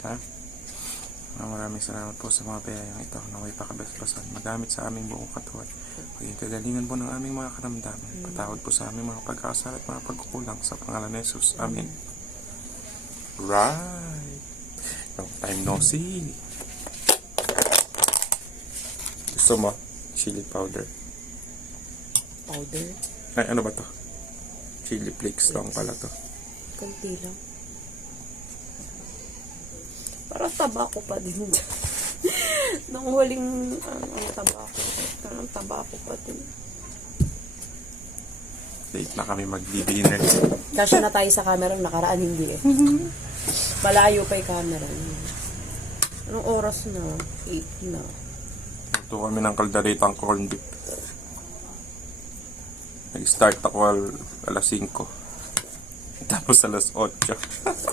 Ha? Maraming salamat po sa mga biyayang ito na may pakabesbasan magamit sa aming buong katawan. Maging kagalingan po ng aming mga karamdaman. Patawad po sa aming mga pagkakasala at mga pagkukulang sa pangalan ni Jesus. Amen. Right. Long time no see. Gusto mo? Chili powder. Powder? Ay, ano ba to? Chili flakes lang pala to. Kunti lang. Parang tabako pa din dyan. Nung huling tabako. Parang tabako pa din. Late na kami mag-dinner. Kasya na tayo sa camera, nakaraan hindi eh. Malayo pa yung camera. Anong oras na? 8 na. Ito kami ng kaldaritang corned beef. Nag-start ako alas 5. Tapos alas 8.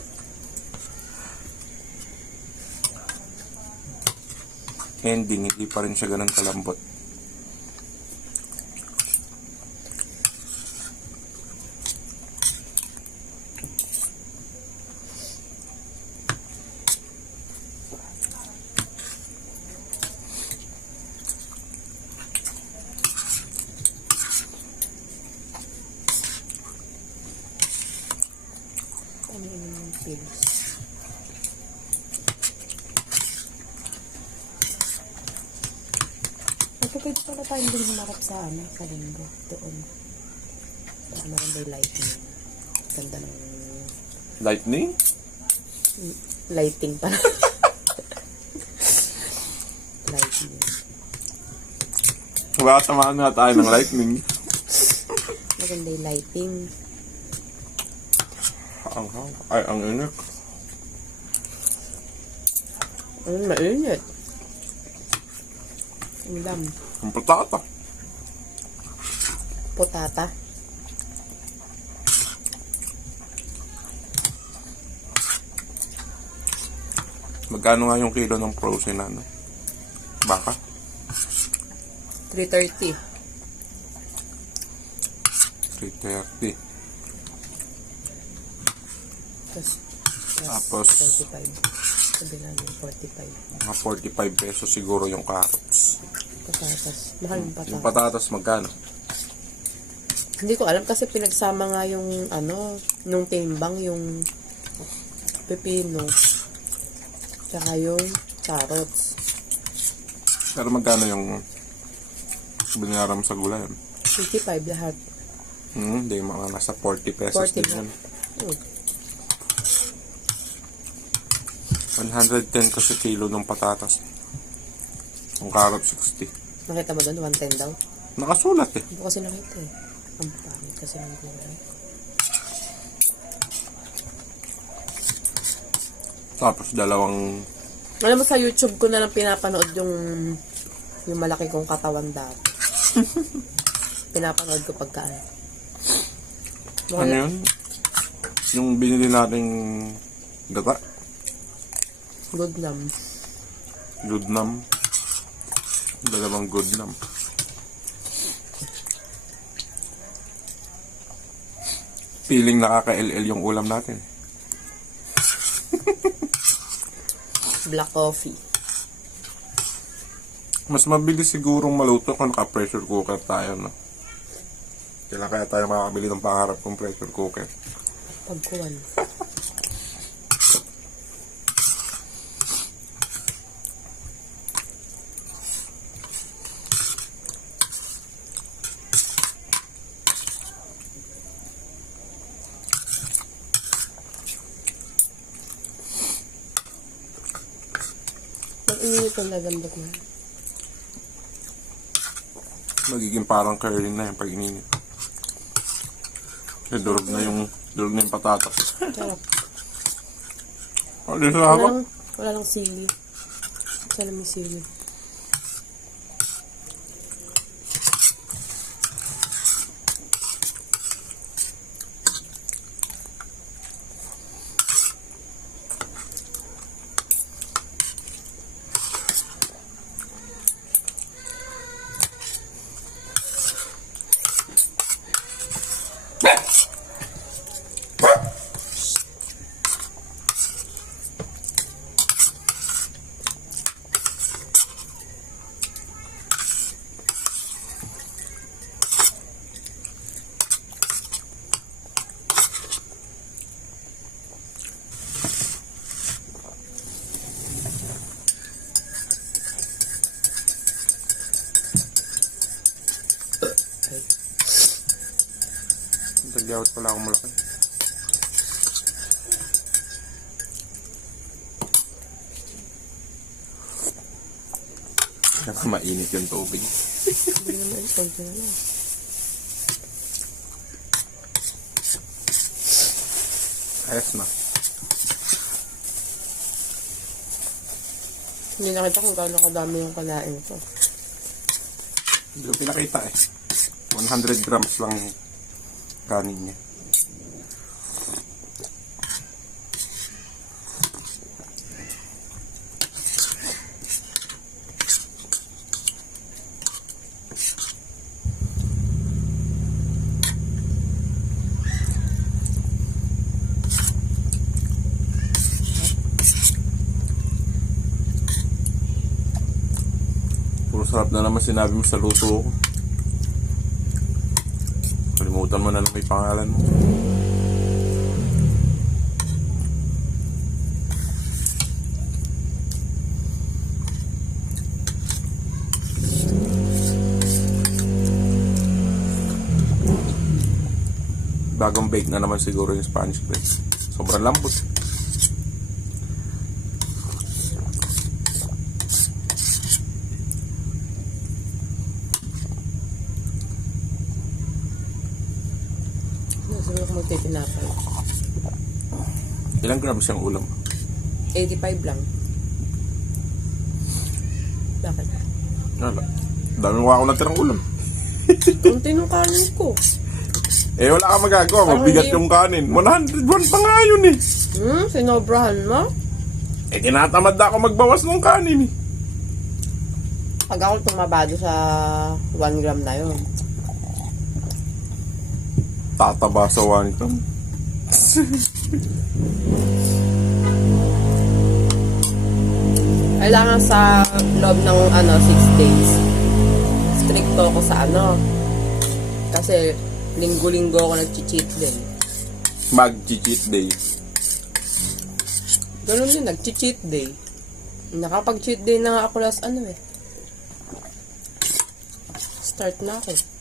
Ending, hindi pa rin siya ganun kalambot. Ano yung pills? Pwede pala tayong din humarap sa sa linggo. Doon. Para maganda yung lighting. Ganda ng... Lightning? Lighting pa. Lighting. Baka samahan na tayo ng lightning. Maganda yung lighting. Ay, ang init. Mainit. Ang dam. Ang patata. Potata. Magkano nga yung kilo ng frozen ano? Baka? 330. 330. Tapos 45. Sabi namin 45. mga 45 pesos siguro yung carrots. Patatas. Mahal yung patatas. Yung patatas magkano? Hindi ko alam kasi pinagsama nga yung nung timbang yung pepino. Tsaka yung carrots. Pero magkano yung binayaran mo sa gulay? 55 lahat. Hindi, mga nasa 40 pesos 40 din yan. 110 kasi kilo ng patatas. Ang carrots 60. Nakita mo doon? 110 daw? Nakasulat eh. Hindi ko kasi nakita eh. Ang pangit kasi ng gulay. Tapos dalawang... Alam mo sa YouTube ko na lang pinapanood yung malaki kong katawan dati. Pinapanood ko pagka Ano yun? Yung binili nating gata? Goodnam. Goodnam. Dalawang goodnam. Feeling nakaka-LL yung ulam natin. Black coffee. Mas mabilis sigurong maluto kung naka-pressure cooker tayo, no? Kailan kaya tayo makakabili ng pangarap kong pressure cooker? Pagkuhan. Mag-init ang lagambag na. Magiging parang curry na yung pag ininit. Eh, durog na yung patatas. Sarap. Ano sa ako? Wala lang sili. Sana may sili. Nag-out pala ako malaki. Saka mainit yung tubig. Hindi naman ito na. Ayos na. Hindi nakita kung gaano kadami yung kalain ko. Hindi ko pinakita eh. 100 grams lang yung kanin niya. Puro sarap na naman sinabi mo sa luto ko. Kalimutan mo na lang may pangalan mo. Bagong bake na naman siguro yung Spanish bread. Sobrang lambot. Siguro ko magtitinapay. Ilang grams yung ulam? 85 lang. Bakit? Wala. Dami mo ako natirang ulam. Kunti nung kanin ko. Eh wala kang magagawa. Parang Mabigat hindi- yung kanin. 101 pa nga yun eh. Sinobrahan mo? Eh tinatamad na ako magbawas ng kanin eh. Pag ako tumabado sa 1 gram na yun. Tataba sa 1 gram. Kailangan sa loob ng 6 days. Stricto ako sa Kasi linggo-linggo ako nag-cheat day. Mag-cheat day. Ganun din, nag-cheat day. Nakapag-cheat day na nga ako last Start na ako.